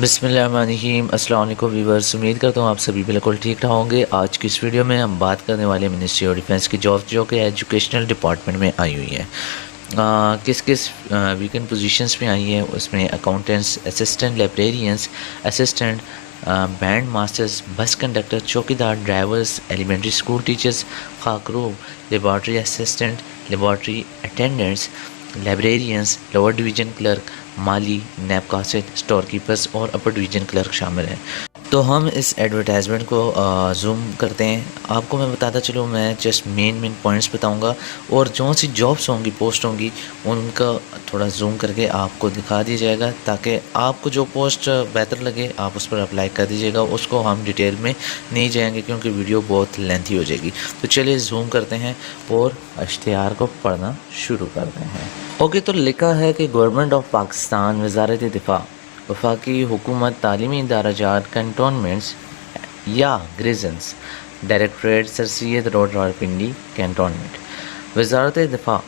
بسم اللہ الرحمن الرحیم۔ السلام علیکم ویورز، امید کرتا ہوں آپ سبھی بالکل ٹھیک ٹھاک ہوں گے۔ آج کی اس ویڈیو میں ہم بات کرنے والے منسٹری آف ڈیفینس کی جاب جو کہ ایجوکیشنل ڈپارٹمنٹ میں آئی ہوئی ہے۔ کس کس ویکنٹ پوزیشنز میں آئی ہے، اس میں accountants, assistant librarians, assistant band masters, bus conductor, چوکیدار، ڈرائیورز، ایلیمنٹری اسکول ٹیچرز، خاکرو، laboratory assistant, laboratory attendants, librarians, lower division clerk, مالی، نیب کاسٹ، اسٹور کیپرز اور اپر ڈویژن کلرک شامل ہیں۔ تو ہم اس ایڈورٹائزمنٹ کو زوم کرتے ہیں۔ آپ کو میں بتاتا چلوں، میں جسٹ مین پوائنٹس بتاؤں گا، اور جو سی جابس ہوں گی، پوسٹ ہوں گی، ان کا تھوڑا زوم کر کے آپ کو دکھا دیا جائے گا، تاکہ آپ کو جو پوسٹ بہتر لگے آپ اس پر اپلائی کر دیجیے گا۔ اس کو ہم ڈیٹیل میں نہیں جائیں گے کیونکہ ویڈیو بہت لینتھی ہو جائے گی۔ تو چلیے زوم کرتے ہیں اور اشتہار کو پڑھنا شروع کرتے ہیں۔ اوکے، تو لکھا ہے کہ گورنمنٹ آف پاکستان، وزارت دفاع، وفاقی حکومت، تعلیمی ادارہ جات، کنٹونمنٹس یا گریزنس، ڈائریکٹوریٹ، سر سید روڈ، راولپنڈی کنٹونمنٹ۔ وزارت دفاع،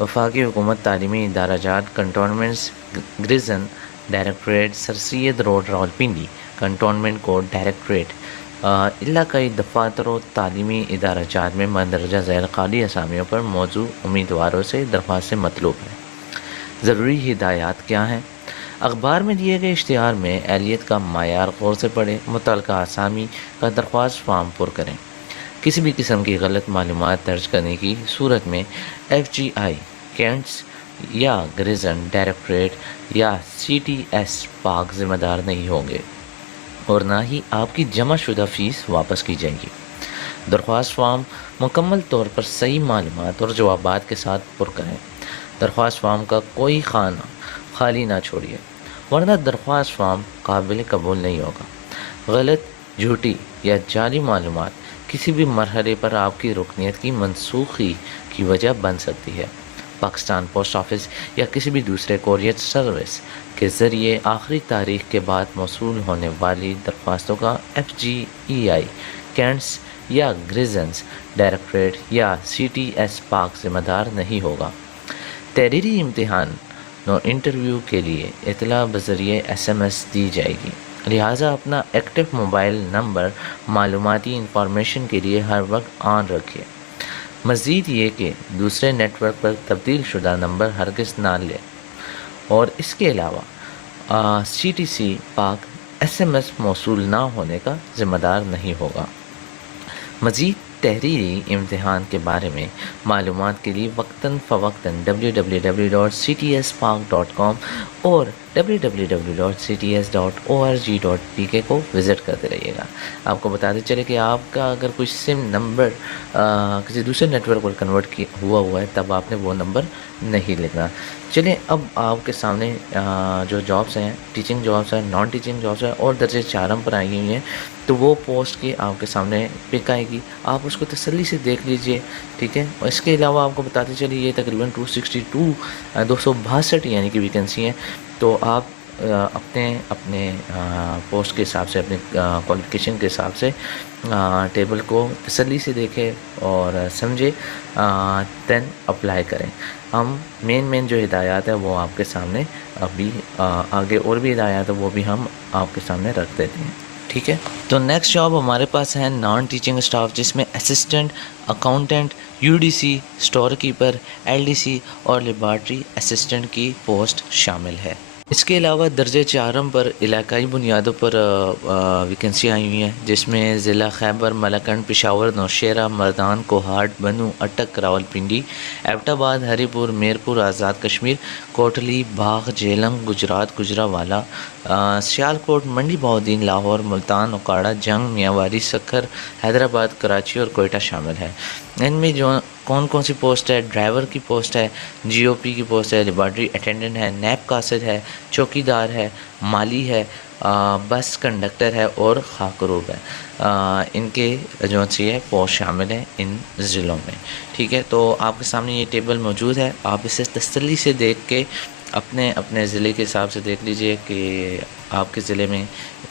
وفاقی حکومت، تعلیمی ادارہ جات، کنٹونمنٹس، گریزن، ڈائریکٹوریٹ، سر سید روڈ، راولپنڈی کنٹونمنٹ کو ڈائریکٹوریٹ علاقائی دفاتر و تعلیمی ادارہ جات میں مندرجہ ذیل خالی اسامیوں پر موضوع امیدواروں سے درخواستیں مطلوب ہیں۔ ضروری ہدایات کیا ہیں؟ اخبار میں دیے گئے اشتہار میں اہلیت کا معیار غور سے پڑھیں، متعلقہ آسامی کا درخواست فارم پر کریں۔ کسی بھی قسم کی غلط معلومات درج کرنے کی صورت میں ایف جی آئی، کینٹس یا گریزن، ڈائریکٹوریٹ یا سی ٹی ایس پاک ذمہ دار نہیں ہوں گے، اور نہ ہی آپ کی جمع شدہ فیس واپس کی جائے گی۔ درخواست فارم مکمل طور پر صحیح معلومات اور جوابات کے ساتھ پر کریں۔ درخواست فارم کا کوئی خانہ خالی نہ چھوڑیے، ورنہ درخواست فارم قابل قبول نہیں ہوگا۔ غلط، جھوٹی یا جعلی معلومات کسی بھی مرحلے پر آپ کی رکنیت کی منسوخی کی وجہ بن سکتی ہے۔ پاکستان پوسٹ آفس یا کسی بھی دوسرے کوریئر سروس کے ذریعے آخری تاریخ کے بعد موصول ہونے والی درخواستوں کا ایف جی ای آئی، کینٹس یا گریزنس، ڈائریکٹوریٹ یا سی ٹی ایس پاک ذمہ دار نہیں ہوگا۔ تحریری امتحان نو انٹرویو کے لیے اطلاع بذریعہ ایس ایم ایس دی جائے گی، لہٰذا اپنا ایکٹیو موبائل نمبر معلوماتی انفارمیشن کے لیے ہر وقت آن رکھیں۔ مزید یہ کہ دوسرے نیٹ ورک پر تبدیل شدہ نمبر ہرگز نہ لیں، اور اس کے علاوہ سی ٹی سی پاک ایس ایم ایس موصول نہ ہونے کا ذمہ دار نہیں ہوگا۔ مزید تحریری امتحان کے بارے میں معلومات کے لیے وقتاً فوقتاً www.ctspark.com اور www.cts.org.pk کو وزٹ کرتے رہیے گا۔ آپ کو بتاتے چلے کہ آپ کا اگر کوئی سم نمبر کسی دوسرے نیٹ ورک پر کنورٹ ہوا ہے، تب آپ نے وہ نمبر نہیں لکھنا۔ چلیں، اب آپ کے سامنے جو جابس ہیں، ٹیچنگ جابس ہیں، نان ٹیچنگ جابس ہیں اور درجہ چارم پر آئی ہوئی ہیں، تو وہ پوسٹ کی آپ کے سامنے پک آئے گی، آپ اس کو تسلی سے دیکھ لیجئے، ٹھیک ہے۔ اور اس کے علاوہ آپ کو بتاتے چلیے یہ تقریباً 262 یعنی کہ ویکنسی ہیں، تو آپ اپنے پوسٹ کے حساب سے، اپنے کوالیفیکیشن کے حساب سے ٹیبل کو تسلی سے دیکھیں اور سمجھے، دین اپلائی کریں۔ ہم مین جو ہدایات ہیں وہ آپ کے سامنے ابھی آگے اور بھی ہدایات ہیں وہ بھی ہم آپ کے سامنے رکھ دیتے ہیں، ٹھیک ہے۔ تو نیکسٹ جاب ہمارے پاس ہے نان ٹیچنگ اسٹاف، جس میں assistant accountant, U D C, store keeper, L D C اور لیبارٹری اسسٹنٹ کی پوسٹ شامل ہے۔ اس کے علاوہ درجہ چارم پر علاقائی بنیادوں پر ویکنسی آئی ہوئی ہیں، جس میں ضلع خیبر ملاکنڈ، پشاور، نوشہرہ، مردان، کوہاٹ، بنو، اٹک، راولپنڈی، ایبٹ آباد، ہری پور، میر پور، آزاد کشمیر، کوٹلی، باغ، جہلم، گجرات، گجرانوالہ، سیالکوٹ، منڈی بہاؤالدین، لاہور، ملتان، اکاڑہ، جنگ، میانماری، سکھر، حیدرآباد، کراچی اور کوئٹہ شامل ہے۔ ان میں جو کون سی پوسٹ ہے؟ ڈرائیور کی پوسٹ ہے، جی او پی کی پوسٹ ہے، لیبارٹری اٹینڈنٹ ہے، نیب کاسٹ ہے، چوکیدار ہے، مالی ہے، بس کنڈکٹر ہے اور خاکروب ہے۔ ان کے جو ہے پوسٹ شامل ہیں ان ضلعوں میں، ٹھیک ہے۔ تو آپ کے سامنے یہ ٹیبل موجود ہے، آپ اسے تسلی سے دیکھ کے اپنے ضلع کے حساب سے دیکھ لیجئے کہ آپ کے ضلع میں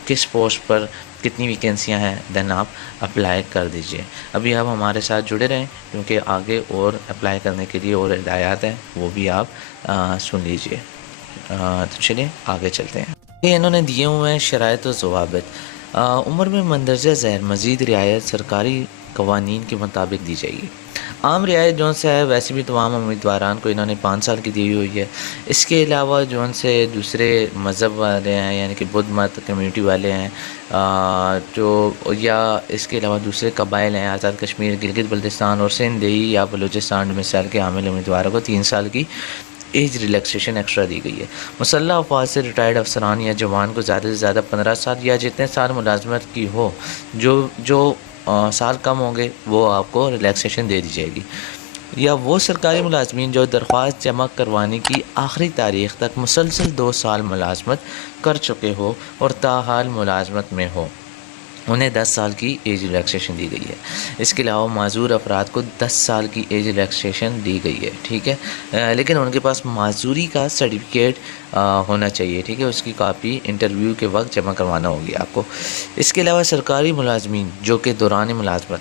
کس پوسٹ پر کتنی ویکنسیاں ہیں، دین آپ اپلائی کر دیجئے۔ ابھی آپ ہمارے ساتھ جڑے رہیں کیونکہ آگے اور اپلائی کرنے کے لیے اور ہدایات ہیں وہ بھی آپ سن لیجئے۔ تو چلیے آگے چلتے ہیں۔ یہ انہوں نے دیے ہوئے ہیں شرائط و ضوابط۔ عمر میں مندرجہ ذیل مزید رعایت سرکاری قوانین کے مطابق دی جائے گی۔ عام رعایت جون سے ہے ویسے بھی تمام امیدواران کو انہوں نے 5 سال کی دی ہوئی ہے۔ اس کے علاوہ جون سے دوسرے مذہب والے ہیں یعنی کہ بدھ مت کمیونٹی والے ہیں جو یا اس کے علاوہ دوسرے قبائل ہیں آزاد کشمیر گلگت بلتستان اور سندھ دیہی یا بلوچستان ڈومیسائل کے حامل امیدواروں کو 3 سال کی ایج ریلیکسیشن ایکسٹرا دی گئی ہے۔ مسلح افواج سے ریٹائرڈ افسران یا جوان کو زیادہ سے زیادہ 15 سال یا جتنے سال ملازمت کی ہو جو سال کم ہوں گے وہ آپ کو ریلیکسیشن دے دی جائے گی۔ یا وہ سرکاری ملازمین جو درخواست جمع کروانے کی آخری تاریخ تک مسلسل 2 سال ملازمت کر چکے ہو اور تاحال ملازمت میں ہو انہیں 10 سال کی ایج ریلیکسیشن دی گئی ہے۔ اس کے علاوہ معذور افراد کو 10 سال کی ایج ریلیکسیشن دی گئی ہے، ٹھیک ہے، لیکن ان کے پاس معذوری کا سرٹیفکیٹ ہونا چاہیے، ٹھیک ہے، اس کی کاپی انٹرویو کے وقت جمع کروانا ہوگی آپ کو۔ اس کے علاوہ سرکاری ملازمین جو کہ دوران ملازمت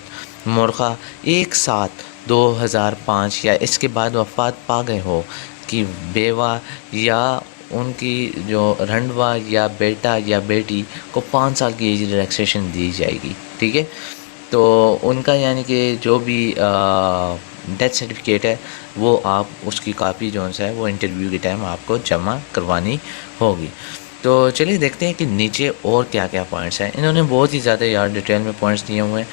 مورخہ 1/7/2005 یا اس کے بعد وفات پا گئے ہو کی بیوہ یا ان کی جو رنڈوا یا بیٹا یا بیٹی کو 5 سال کی ایج ریلیکسیشن دی جائے گی، ٹھیک ہے۔ تو ان کا یعنی کہ جو بھی ڈیتھ سرٹیفکیٹ ہے وہ آپ اس کی کاپی جو ہے وہ انٹرویو کے ٹائم آپ کو جمع کروانی ہوگی۔ تو چلیے دیکھتے ہیں کہ نیچے اور کیا کیا پوائنٹس ہیں۔ انہوں نے بہت ہی زیادہ ڈیٹیل میں پوائنٹس دیے ہوئے ہیں،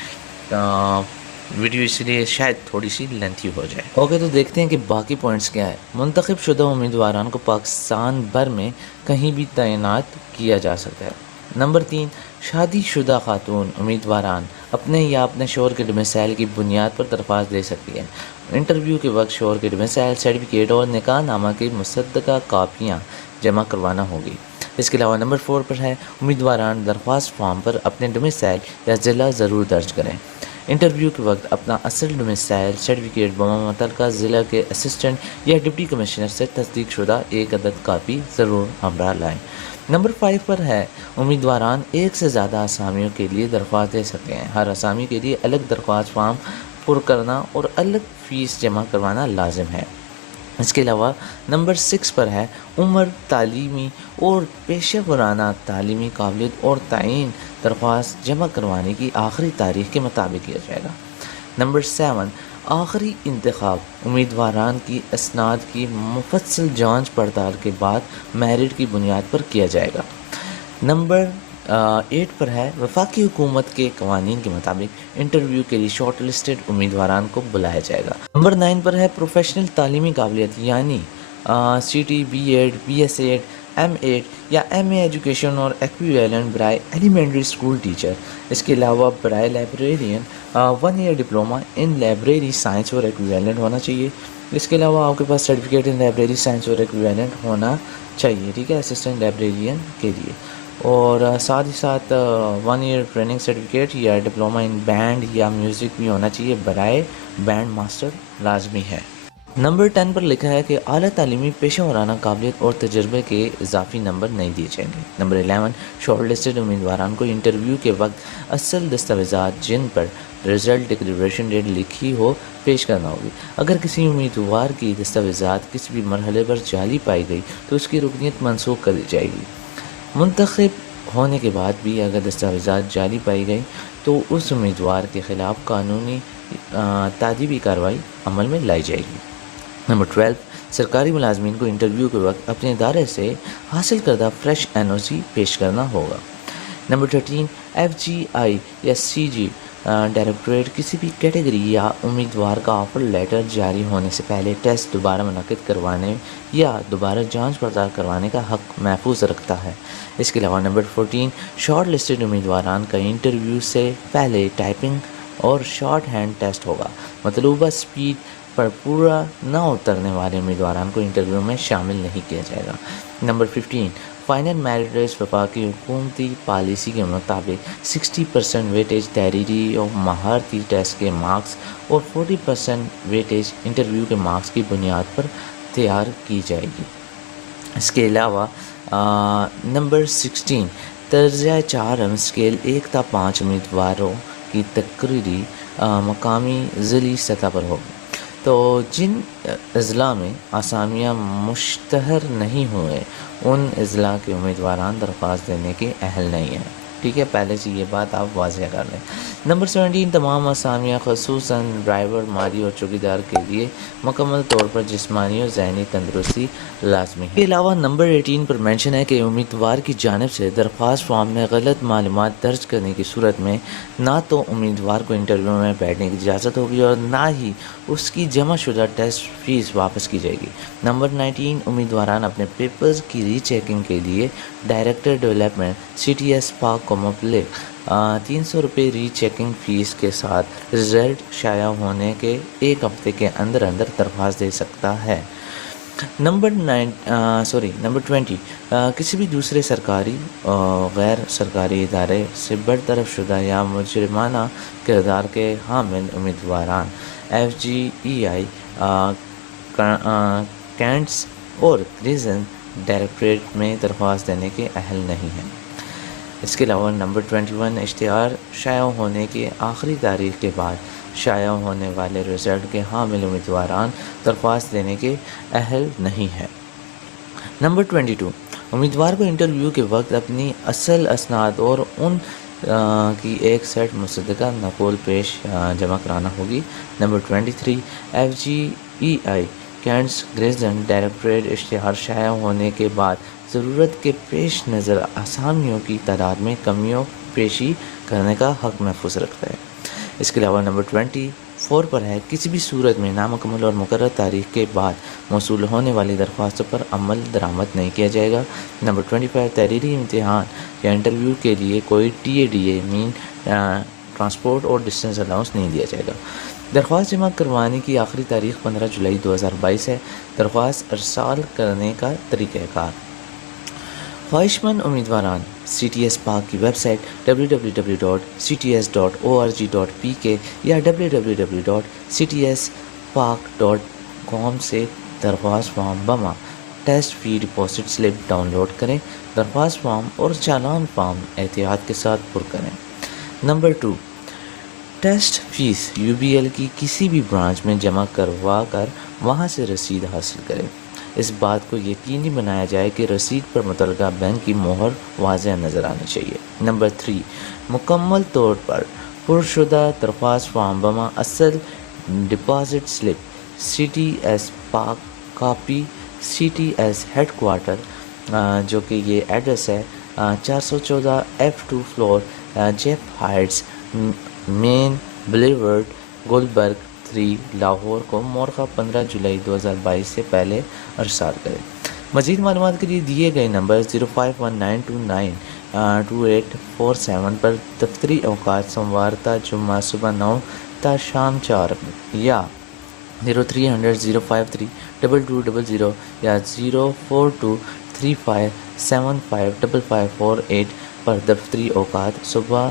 ویڈیو اس لیے شاید تھوڑی سی لینتھی ہو جائے۔ اوکے، تو دیکھتے ہیں کہ باقی پوائنٹس کیا ہے۔ منتخب شدہ امیدواران کو پاکستان بھر میں کہیں بھی تعینات کیا جا سکتا ہے۔ نمبر 3، شادی شدہ خاتون امیدواران اپنے یا اپنے شوہر کے ڈومیسائل کی بنیاد پر درخواست دے سکتی ہیں۔ انٹرویو کے وقت شوہر کے ڈومیسائل سرٹیفکیٹ اور نکاح نامہ کی مصدقہ کاپیاں جمع کروانا ہوگی۔ اس کے علاوہ نمبر 4 پر ہے امیدواران درخواست فارم پر اپنے ڈومیسائل یا ضلع ضرور درج کریں۔ انٹرویو کے وقت اپنا اصل ڈومیسائل سرٹیفکیٹ متعلقہ ضلع کے اسسٹنٹ یا ڈپٹی کمشنر سے تصدیق شدہ 1 عدد کاپی ضرور ہمراہ لائیں۔ نمبر 5 پر ہے امیدواران ایک سے زیادہ اسامیوں کے لیے درخواست دے سکتے ہیں۔ ہر اسامی کے لیے الگ درخواست فارم پر کرنا اور الگ فیس جمع کروانا لازم ہے۔ اس کے علاوہ نمبر 6 پر ہے عمر، تعلیمی اور پیشہ ورانہ تعلیمی قابلیت اور تعین درخواست جمع کروانے کی آخری تاریخ کے مطابق کیا جائے گا۔ نمبر 7، آخری انتخاب امیدواران کی اسناد کی مفصل جانچ پڑتال کے بعد میرٹ کی بنیاد پر کیا جائے گا۔ نمبر 8 پر ہے وفاقی حکومت کے قوانین کے مطابق انٹرویو کے لیے شارٹ لسٹڈ امیدواران کو بلایا جائے گا۔ نمبر 9 پر ہے پروفیشنل تعلیمی قابلیت یعنی C T, B Ed, B S Ed, M Ed یا ایم اے ایجوکیشن اور ایکویویلنٹ برائے ایلیمنٹری اسکول ٹیچر۔ اس کے علاوہ برائے لائبریرین 1 ایئر ڈپلومہ ان لائبریری سائنس اور ایکویویلنٹ ہونا چاہیے۔ اس کے علاوہ آپ کے پاس سرٹیفکیٹ ان لائبریری سائنس اور ایکویویلنٹ ہونا چاہیے، ٹھیک ہے، اسسٹنٹ لائبریرین کے لیے۔ اور ساتھ ہی ساتھ 1 ایئر ٹریننگ سرٹیفکیٹ یا ڈپلومہ ان بینڈ یا میوزک بھی ہونا چاہیے، برائے بینڈ ماسٹر لازمی ہے۔ نمبر 10 پر لکھا ہے کہ اعلیٰ تعلیمی پیشہ ورانہ قابلیت اور تجربے کے اضافی نمبر نہیں دیے جائیں گے۔ نمبر 11، شارٹ لسٹڈ امیدواران کو انٹرویو کے وقت اصل دستاویزات جن پر رزلٹ ڈکلیریشن ڈیٹ لکھی ہو پیش کرنا ہوگی۔ اگر کسی امیدوار کی دستاویزات کسی بھی مرحلے پر جعلی پائی گئی تو اس کی رکنیت منسوخ کر دی جائے گی۔ منتخب ہونے کے بعد بھی اگر دستاویزات جعلی پائی گئی تو اس امیدوار کے خلاف قانونی تادیبی کارروائی عمل میں لائی جائے گی۔ نمبر 12، سرکاری ملازمین کو انٹرویو کے وقت اپنے ادارے سے حاصل کردہ فریش این او سی پیش کرنا ہوگا۔ نمبر 13، ایف جی آئی یا سی جی ڈائریکٹوریٹ کسی بھی کیٹیگری یا امیدوار کا آفر لیٹر جاری ہونے سے پہلے ٹیسٹ دوبارہ منعقد کروانے یا دوبارہ جانچ پڑتال کروانے کا حق محفوظ رکھتا ہے۔ اس کے علاوہ نمبر 14، شارٹ لسٹڈ امیدواران کا انٹرویو سے پہلے ٹائپنگ اور شارٹ ہینڈ ٹیسٹ ہوگا۔ مطلوبہ سپیڈ پر پورا نہ اترنے والے امیدواران کو انٹرویو میں شامل نہیں کیا جائے گا۔ نمبر 15، فائنل میرٹ ریس وفاقی حکومتی پالیسی کے مطابق 60% ویٹیج تحریری اور مہارتی ٹیسٹ کے مارکس اور 40% ویٹیج انٹرویو کے مارکس کی بنیاد پر تیار کی جائے گی۔ اس کے علاوہ نمبر 16، درجہ 4 اسکیل 1 تا 5 امیدواروں کی تقرری مقامی ضلعی سطح پر ہوگی۔ تو جن اضلاع میں اسامیاں مشتہر نہیں ہوئے ان اضلاع کے امیدواران درخواست دینے کے اہل نہیں ہیں. ٹھیک ہے، پہلے سے یہ بات آپ واضح کر لیں. نمبر 17، تمام اسامیاں خصوصاً ڈرائیور، ماری اور چوکیدار کے لیے مکمل طور پر جسمانی اور ذہنی تندرستی لازمی ہے. اس کے علاوہ نمبر 18 پر مینشن ہے کہ امیدوار کی جانب سے درخواست فارم میں غلط معلومات درج کرنے کی صورت میں نہ تو امیدوار کو انٹرویو میں بیٹھنے کی اجازت ہوگی اور نہ ہی اس کی جمع شدہ ٹیسٹ فیس واپس کی جائے گی. نمبر 19، امیدواران اپنے پیپرز کی ری چیکنگ کے لیے ڈائریکٹر ڈیولپمنٹ CTS پاک کو مبلغ 300 روپے ری چیکنگ فیس کے ساتھ رزلٹ شائع ہونے کے ایک ہفتے کے اندر اندر درخواست دے سکتا ہے. نمبر 20، کسی بھی دوسرے سرکاری غیر سرکاری ادارے سے برطرف شدہ یا مجرمانہ کردار کے حامل امیدواران FGEI کینٹس اور ریزن ڈائریکٹریٹ میں درخواست دینے کے اہل نہیں ہیں. اس کے علاوہ نمبر 21، اشتہار شائع ہونے کی آخری تاریخ کے بعد شائع ہونے والے رزلٹ کے حامل امیدواران درخواست دینے کے اہل نہیں ہیں. نمبر 22، امیدوار کو انٹرویو کے وقت اپنی اصل اسناد اور ان کی ایک سیٹ مصدقہ نقول پیش جمع کرانا ہوگی. نمبر 23، FGEI کینٹس گریزلینڈ ڈائریکٹریٹ اشتہار شائع ہونے کے بعد ضرورت کے پیش نظر اسامیوں کی تعداد میں کمیوں پیشی کرنے کا حق محفوظ رکھتا ہے. اس کے علاوہ نمبر 24 پر ہے، کسی بھی صورت میں نامکمل اور مقررہ تاریخ کے بعد موصول ہونے والی درخواستوں پر عمل درآمد نہیں کیا جائے گا. نمبر 25، تحریری امتحان یا انٹرویو کے لیے کوئی TADA مین ٹرانسپورٹ اور ڈسٹنس الاؤنس نہیں دیا جائے گا. درخواست جمع کروانے کی آخری تاریخ 15 جولائی 2022 ہے. درخواست ارسال کرنے کا طریقہ کار: خواہش مند امیدواران CTS پاک کی ویب سائٹ www.cts.org.pk یا www.ctspak.com سے درخواست فارم بما ٹیسٹ فی ڈپازٹ سلپ ڈاؤن لوڈ کریں. درخواست فارم اور چالان فارم احتیاط کے ساتھ پر کریں. نمبر 2، ٹیسٹ فیس UBL کی کسی بھی برانچ میں جمع کروا کر وہاں سے رسید حاصل کریں. اس بات کو یقینی بنایا جائے کہ رسید پر متعلقہ بینک کی مہر واضح نظر آنی چاہیے. نمبر 3، مکمل طور پر پرشدہ درخواست فارم بما اصل ڈپازٹ سلپ CTS پاک کاپی CTS ہیڈ کوارٹر جو کہ یہ ایڈریس ہے 414 F2 فلور جیف ہائٹس مین بلیورڈ گلبرگ 3 لاہور کو مورخہ 15 جولائی 2022 سے پہلے ارسال کریں. مزید معلومات کے لیے دیے گئے نمبر 0519292847 پر دفتری اوقات سوموار تا جمعہ صبح 9 تا شام 4 یا 0300-053-2200 یا 042357555548 پر دفتری اوقات صبح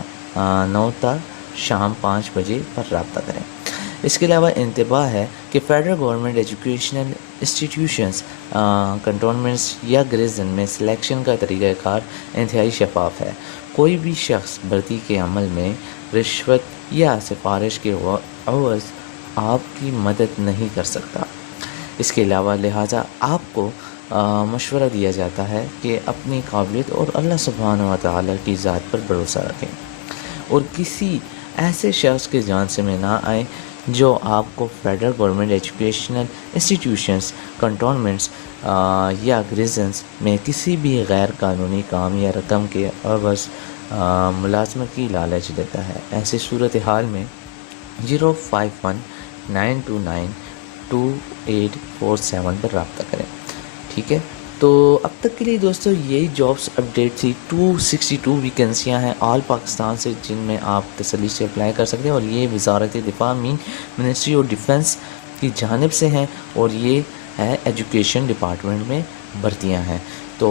9 تا شام 5 بجے پر رابطہ کریں. اس کے علاوہ انتباہ ہے کہ فیڈرل گورنمنٹ ایجوکیشنل انسٹیٹیوشنز کنٹونمنٹس یا گریزن میں سلیکشن کا طریقہ کار انتہائی شفاف ہے. کوئی بھی شخص بھرتی کے عمل میں رشوت یا سفارش کے عوض آپ کی مدد نہیں کر سکتا. اس کے علاوہ لہٰذا آپ کو مشورہ دیا جاتا ہے کہ اپنی قابلیت اور اللہ سبحانہ و تعالیٰ کی ذات پر بھروسہ رکھیں اور کسی ایسے شخص کے جانب میں نہ آئیں جو آپ کو فیڈرل گورنمنٹ ایجوکیشنل انسٹیٹیوشنز کنٹونمنٹس یا گریزنز میں کسی بھی غیر قانونی کام یا رقم کے عوض ملازمت کی لالچ دیتا ہے. ایسی صورتحال میں 0519292847 پر رابطہ کریں. ٹھیک ہے، تو اب تک کے لیے دوستو یہی جابس اپڈیٹ تھی. 262 ویکنسیاں ہیں آل پاکستان سے جن میں آپ تسلی سے اپلائی کر سکتے ہیں اور یہ وزارت دفاع منسٹری آف ڈیفنس کی جانب سے ہیں اور یہ ہے ایجوکیشن ڈپارٹمنٹ میں بھرتیاں ہیں. تو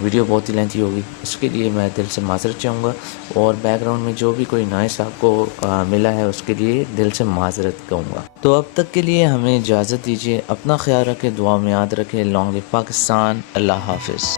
ویڈیو بہت ہی لینتھی ہوگی، اس کے لیے میں دل سے معذرت چاہوں گا اور بیک گراؤنڈ میں جو بھی کوئی نوائس آپ کو ملا ہے اس کے لیے دل سے معذرت کہوں گا. تو اب تک کے لیے ہمیں اجازت دیجیے. اپنا خیال رکھیں، دعا میں یاد رکھیں. لانگ لیو پاکستان. اللہ حافظ.